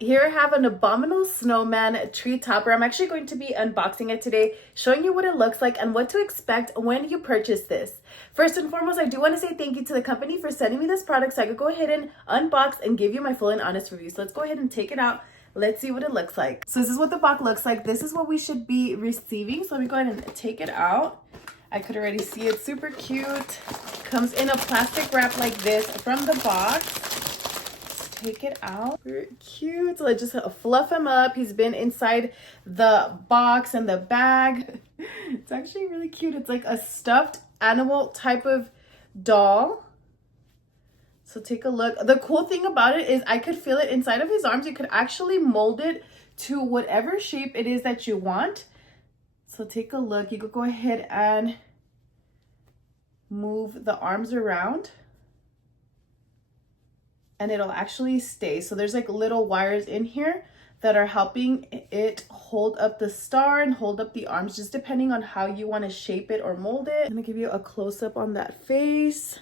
Here I have an Abominable Snowman Tree Topper. I'm actually going to be unboxing it today, showing you what it looks like and what to expect when you purchase this. First and foremost, I do want to say thank you to the company for sending me this product so I could go ahead and unbox and give you my full and honest review. So let's go ahead and take it out. Let's see what it looks like. So this is what the box looks like. This is what we should be receiving. So let me go ahead and take it out. I could already see it. Super cute. Comes in a plastic wrap like this from the box. Take it out. Very cute. So let's just fluff him up. He's been inside the box and the bag. It's actually really cute. It's like a stuffed animal type of doll. So take a look. The cool thing about it is I could feel it inside of his arms. You could actually mold it to whatever shape it is that you want. So take a look. You could go ahead and move the arms around and it'll actually stay. So there's like little wires in here that are helping it hold up the star and hold up the arms, just depending on how you want to shape it or mold it. I'm gonna give you a close-up on that face.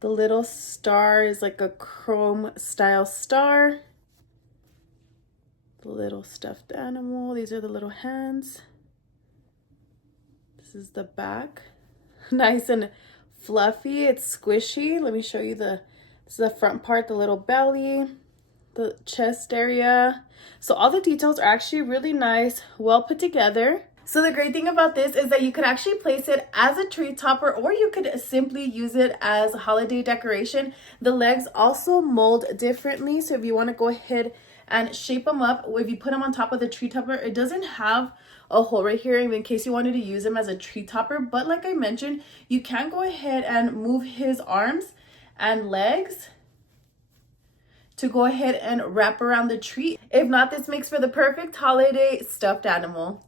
The little star is like a chrome style star. The little stuffed animal. These are the little hands. This is the back. Nice and fluffy. It's squishy. Let me show you this is the front part, the little belly, the chest area. So all the details are actually really nice, well put together. So the great thing about this is that you could actually place it as a tree topper, or you could simply use it as a holiday decoration. The legs also mold differently. So if you want to go ahead and shape them up, if you put them on top of the tree topper, it doesn't have a hole right here in case you wanted to use them as a tree topper. But like I mentioned, you can go ahead and move his arms and legs to go ahead and wrap around the tree. If not, this makes for the perfect holiday stuffed animal.